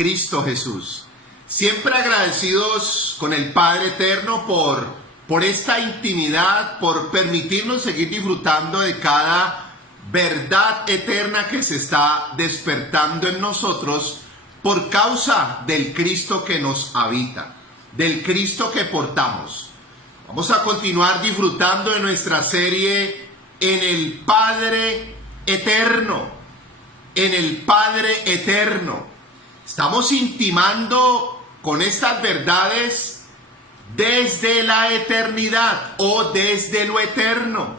Cristo Jesús. Siempre agradecidos con el Padre Eterno por esta intimidad, por permitirnos seguir disfrutando de cada verdad eterna que se está despertando en nosotros por causa del Cristo que nos habita, del Cristo que portamos. Vamos a continuar disfrutando de nuestra serie en el Padre Eterno, en el Padre Eterno. Estamos intimando con estas verdades desde la eternidad o desde lo eterno.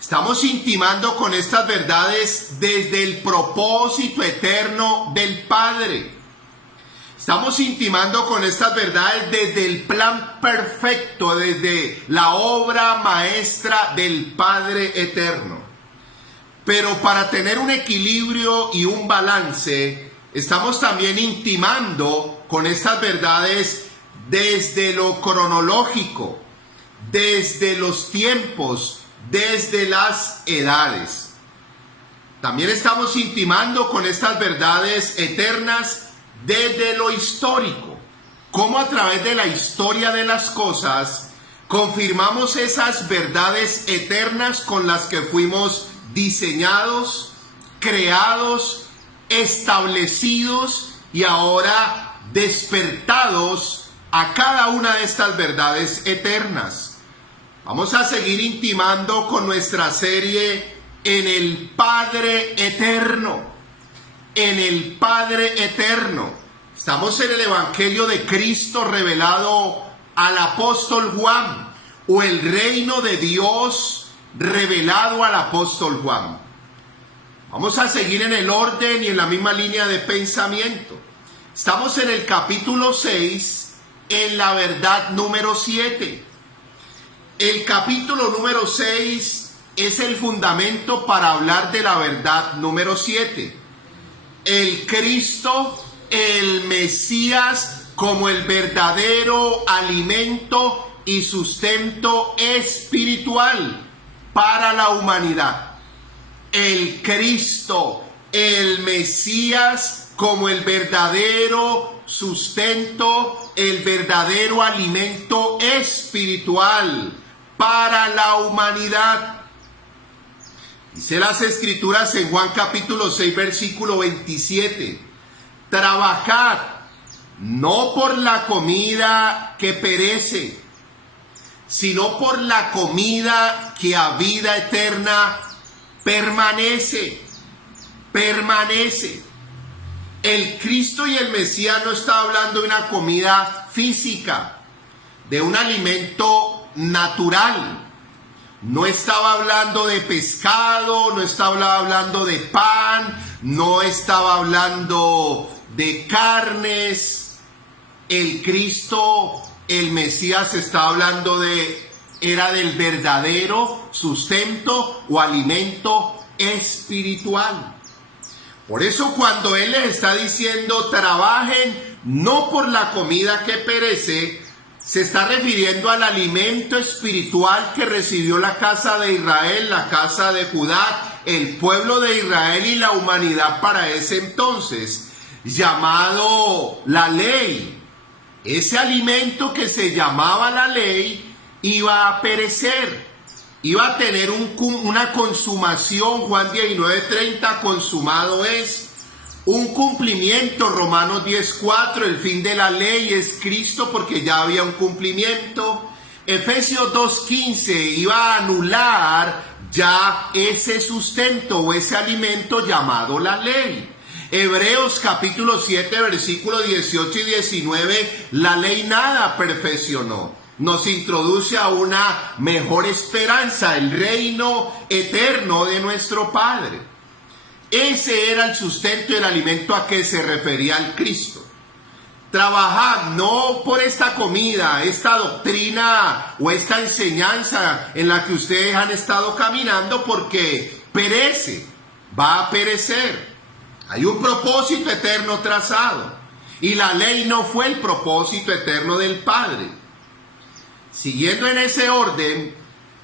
Estamos intimando con estas verdades desde el propósito eterno del Padre. Estamos intimando con estas verdades desde el plan perfecto, desde la obra maestra del Padre Eterno. Pero para tener un equilibrio y un balance, estamos también intimando con estas verdades desde lo cronológico, desde los tiempos, desde las edades. También estamos intimando con estas verdades eternas desde lo histórico, cómo a través de la historia de las cosas confirmamos esas verdades eternas con las que fuimos diseñados, creados, establecidos y ahora despertados a cada una de estas verdades eternas. Vamos a seguir intimando con nuestra serie en el Padre Eterno. En el Padre Eterno. Estamos en el Evangelio de Cristo revelado al apóstol Juan, o el reino de Dios revelado al apóstol Juan. Vamos a seguir en el orden y en la misma línea de pensamiento. Estamos en el capítulo 6, en la verdad número 7. El capítulo número 6 es el fundamento para hablar de la verdad número 7. El Cristo, el Mesías, como el verdadero alimento y sustento espiritual para la humanidad. El Cristo, el Mesías, como el verdadero sustento, el verdadero alimento espiritual para la humanidad. Dice las Escrituras en Juan capítulo 6, versículo 27. Trabajad no por la comida que perece, sino por la comida que a vida eterna permanece. Permanece. El Cristo y el Mesías no está hablando de una comida física, de un alimento natural. No estaba hablando de pescado, no estaba hablando de pan, no estaba hablando de carnes. El Cristo, el Mesías, estaba hablando era del verdadero sustento o alimento espiritual. Por eso cuando Él les está diciendo trabajen no por la comida que perece, se está refiriendo al alimento espiritual que recibió la casa de Israel, la casa de Judá, el pueblo de Israel y la humanidad para ese entonces, llamado la ley. Ese alimento que se llamaba la ley iba a perecer, iba a tener una consumación. Juan 19:30, consumado es. Un cumplimiento, Romanos 10:4, el fin de la ley es Cristo porque ya había un cumplimiento. Efesios 2:15 iba a anular ya ese sustento o ese alimento llamado la ley. Hebreos capítulo 7, versículos 18 y 19, la ley nada perfeccionó. Nos introduce a una mejor esperanza, el reino eterno de nuestro Padre. Ese era el sustento y el alimento a que se refería el Cristo. Trabajad no por esta comida, esta doctrina o esta enseñanza en la que ustedes han estado caminando, porque perece, va a perecer. Hay un propósito eterno trazado y la ley no fue el propósito eterno del Padre. Siguiendo en ese orden,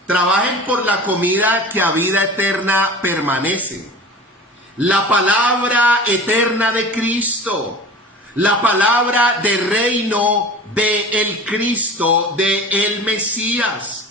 trabajen por la comida que a vida eterna permanece. La palabra eterna de Cristo, La palabra de reino de el Cristo, de el Mesías.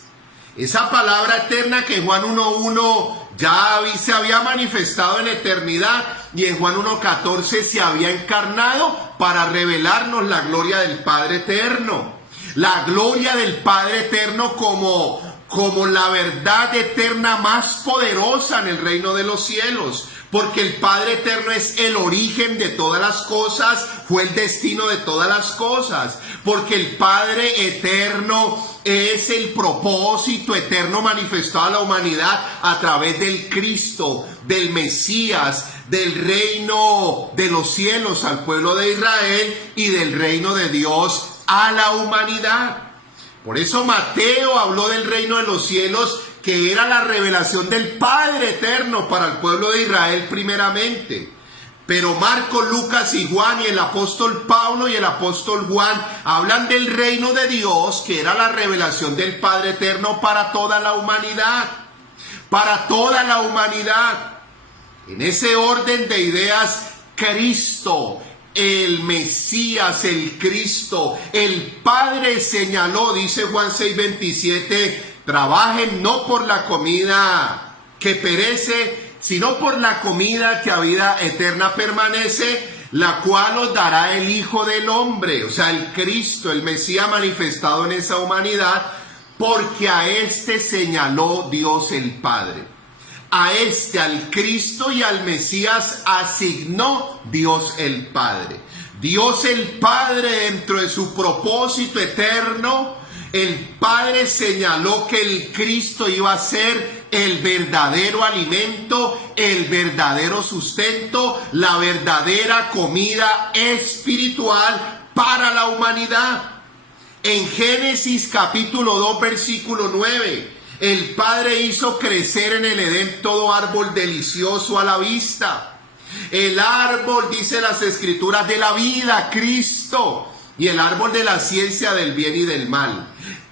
Esa palabra eterna que en Juan 1.1 ya se había manifestado en eternidad y en Juan 1.14 se había encarnado para revelarnos la gloria del Padre eterno. La gloria del Padre eterno como la verdad eterna más poderosa en el reino de los cielos. Porque el Padre eterno es el origen de todas las cosas, fue el destino de todas las cosas. Porque el Padre eterno es el propósito eterno manifestado a la humanidad a través del Cristo, del Mesías, del reino de los cielos al pueblo de Israel y del reino de Dios a la humanidad. Por eso Mateo habló del reino de los cielos, que era la revelación del Padre eterno para el pueblo de Israel primeramente. Pero Marcos, Lucas y Juan y el apóstol Pablo y el apóstol Juan hablan del reino de Dios, que era la revelación del Padre eterno para toda la humanidad. Para toda la humanidad. En ese orden de ideas, Cristo, el Mesías, el Cristo, el Padre señaló, dice Juan 6:27, trabajen no por la comida que perece, sino por la comida que a vida eterna permanece, la cual os dará el Hijo del Hombre, o sea, el Cristo, el Mesías manifestado en esa humanidad, porque a este señaló Dios el Padre. A este, al Cristo y al Mesías, asignó Dios el Padre. Dios el Padre, dentro de su propósito eterno, el Padre señaló que el Cristo iba a ser el verdadero alimento, el verdadero sustento, la verdadera comida espiritual para la humanidad. En Génesis capítulo 2, versículo 9, el Padre hizo crecer en el Edén todo árbol delicioso a la vista. El árbol, dice las Escrituras, de la vida, Cristo, y el árbol de la ciencia del bien y del mal.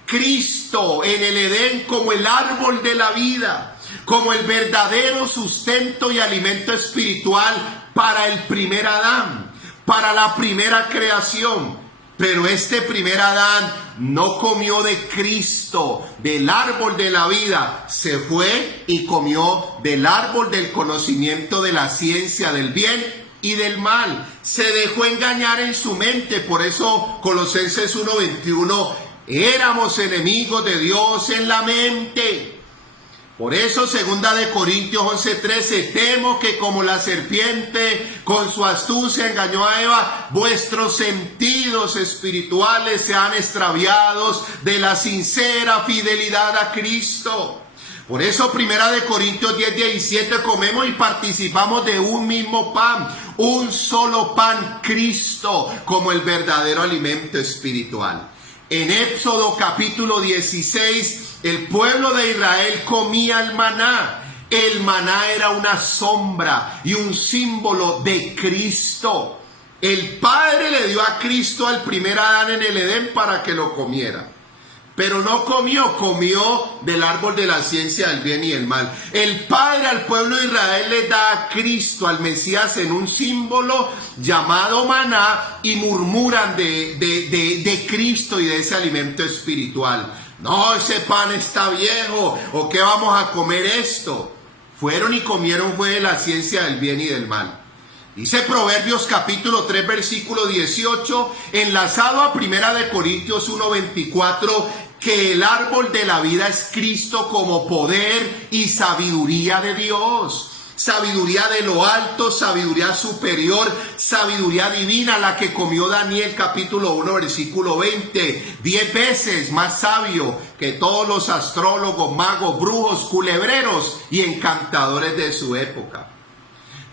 Cristo en el Edén como el árbol de la vida, como el verdadero sustento y alimento espiritual para el primer Adán, para la primera creación. Pero este primer Adán no comió de Cristo, del árbol de la vida, se fue y comió del árbol del conocimiento de la ciencia del bien y del mal. Se dejó engañar en su mente. Por eso Colosenses 1:21, éramos enemigos de Dios en la mente. Por eso 2 Corintios 11:13, temo que como la serpiente con su astucia engañó a Eva, vuestros sentidos espirituales sean extraviados de la sincera fidelidad a Cristo. Por eso 1 Corintios 10:17, comemos y participamos de un mismo pan, un solo pan, Cristo, como el verdadero alimento espiritual. En Éxodo capítulo 16, el pueblo de Israel comía el maná. El maná era una sombra y un símbolo de Cristo. El Padre le dio a Cristo al primer Adán en el Edén para que lo comiera. Pero no comió del árbol de la ciencia del bien y el mal. El Padre al pueblo de Israel le da a Cristo, al Mesías, en un símbolo llamado maná y murmuran de Cristo y de ese alimento espiritual. No, ese pan está viejo, ¿o qué vamos a comer esto? Fueron y comieron fue de la ciencia del bien y del mal. Dice Proverbios capítulo 3 versículo 18, enlazado a 1 Corintios 1:24, que el árbol de la vida es Cristo como poder y sabiduría de Dios. Sabiduría de lo alto, sabiduría superior, sabiduría divina, la que comió Daniel capítulo 1 versículo 20, 10 veces más sabio que todos los astrólogos, magos, brujos, culebreros y encantadores de su época.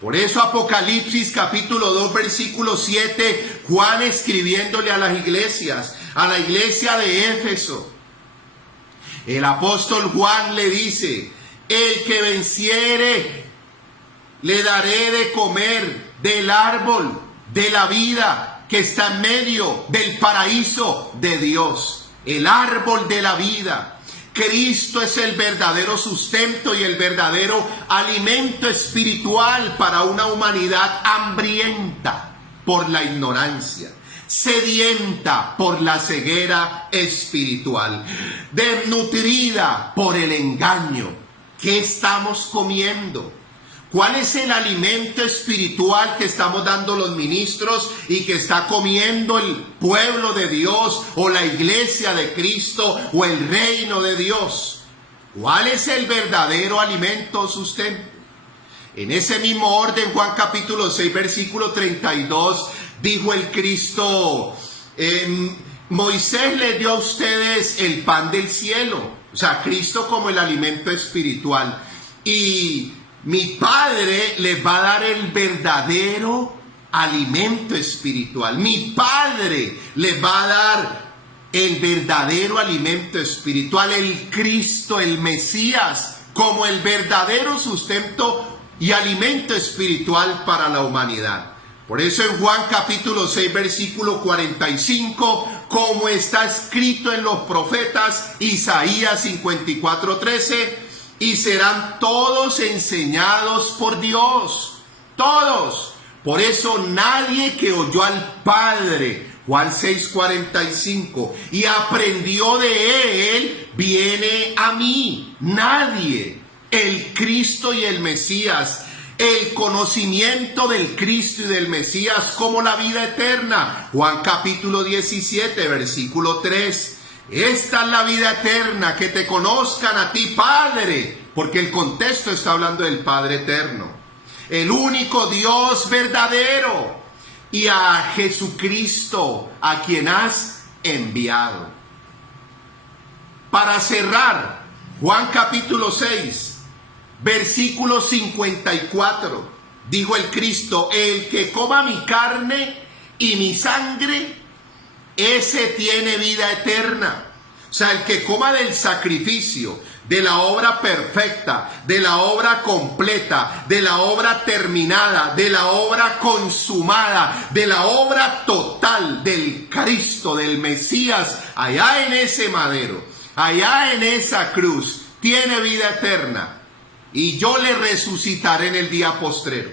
Por eso Apocalipsis capítulo 2 versículo 7, Juan escribiéndole a las iglesias, a la iglesia de Éfeso, el apóstol Juan le dice, el que venciere, le daré de comer del árbol de la vida que está en medio del paraíso de Dios. El árbol de la vida. Cristo es el verdadero sustento y el verdadero alimento espiritual para una humanidad hambrienta. por la ignorancia, sedienta por la ceguera espiritual, desnutrida por el engaño. ¿Qué estamos comiendo? ¿Cuál es el alimento espiritual que estamos dando los ministros y que está comiendo el pueblo de Dios o la iglesia de Cristo o el reino de Dios? ¿Cuál es el verdadero alimento o sustento? En ese mismo orden, Juan capítulo 6, versículo 32, dijo el Cristo, Moisés les dio a ustedes el pan del cielo, o sea, Cristo como el alimento espiritual, y mi Padre les va a dar el verdadero alimento espiritual. Mi Padre les va a dar el verdadero alimento espiritual, el Cristo, el Mesías, como el verdadero sustento y alimento espiritual para la humanidad. Por eso en Juan capítulo 6, versículo 45, como está escrito en los profetas, Isaías 54, 13, y serán todos enseñados por Dios, todos. Por eso nadie que oyó al Padre, Juan 6:45, y aprendió de él, viene a mí. Nadie. El Cristo y el Mesías, el conocimiento del Cristo y del Mesías como la vida eterna. Juan capítulo 17, versículo 3. Esta es la vida eterna, que te conozcan a ti, Padre, porque el contexto está hablando del Padre eterno, el único Dios verdadero, y a Jesucristo, a quien has enviado. Para cerrar, Juan capítulo 6, versículo 54, dijo el Cristo, el que coma mi carne y mi sangre, ese tiene vida eterna. O sea, el que coma del sacrificio, de la obra perfecta, de la obra completa, de la obra terminada, de la obra consumada, de la obra total del Cristo, del Mesías, allá en ese madero, allá en esa cruz, tiene vida eterna. Y yo le resucitaré en el día postrero.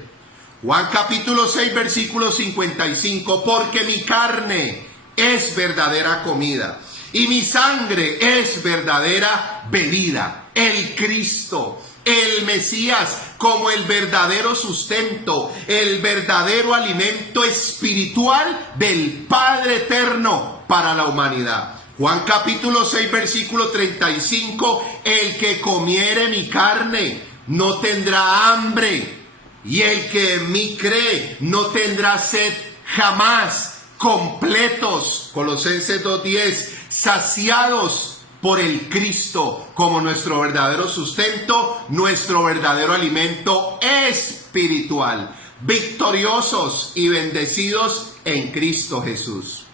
Juan capítulo 6, versículo 55, porque mi carne es verdadera comida y mi sangre es verdadera bebida. El Cristo, el Mesías, como el verdadero sustento, el verdadero alimento espiritual del Padre eterno para la humanidad. Juan capítulo 6, versículo 35, el que comiere mi carne no tendrá hambre, y el que en mí cree no tendrá sed jamás. Completos, Colosenses 2:10, saciados por el Cristo como nuestro verdadero sustento, nuestro verdadero alimento espiritual, victoriosos y bendecidos en Cristo Jesús.